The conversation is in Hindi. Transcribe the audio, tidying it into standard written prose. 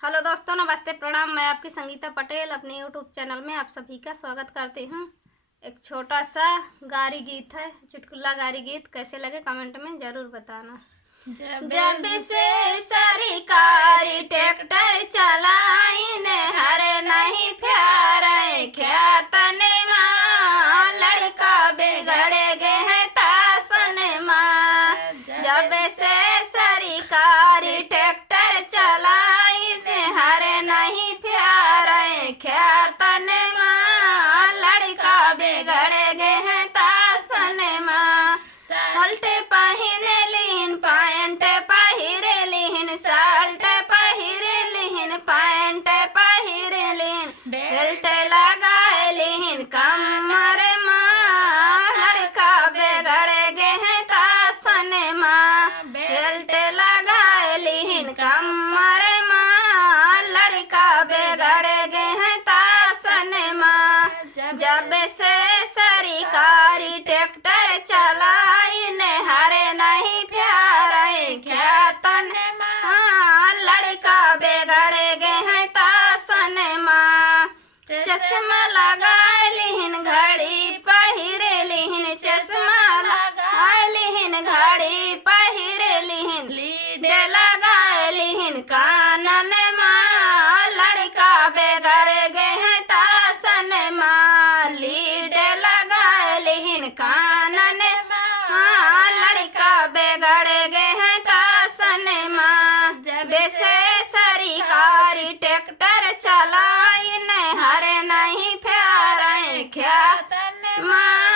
हेलो दोस्तों, नमस्ते, प्रणाम। मैं आपकी संगीता पटेल अपने यूट्यूब चैनल में आप सभी का स्वागत करती हूँ। एक छोटा सा गारी गीत है, चुटकुला गारी गीत। कैसे लगे कमेंट में ज़रूर बताना। जब से सरकारी ट्रैक्टर चलाइन हरे नहीं प्यारे ख्यातन माँ लड़का बिगड़ गए हैं तासन माँ। जब से सरकारी ट्रैक्टर चलाई से हरे नहीं प्यारे ख्यातन माँ लड़का बिगड़ गए हैं तासन माँ। शर्ट पहिरे लीन पैंट पहिरे लीन शर्ट पहिरे लीन पैंट पहिरे लीन बेल्ट लगाए लीन कमर माँ लड़का बिगड़ गए हैं तासन माँ। बेल्ट लगाए लीन कमर माँ लड़का बिगड़ गए हैं तासन माँ। जब से सरकारी ट्रैक्टर चलाइन हरे नहीं प्यारे ख्यातन माँ लड़का बिगड़ गए हैं तासन माँ। चश्मा लगा लिहिन घड़ी पहिरे लिहिन चश्मा लगा लिहिन घड़ी पहिरे लिहिन लीड लगा लिहिन कानन माँ लड़का बिगड़ गए हैं तासन माँ। लीड लगा लिहिन कानन माँ लड़का बिगड़ गए हैं तासन माँ। जब से सरकारी ट्रैक्टर चलाइन हरे नहीं प्यारे ख्यातन माँ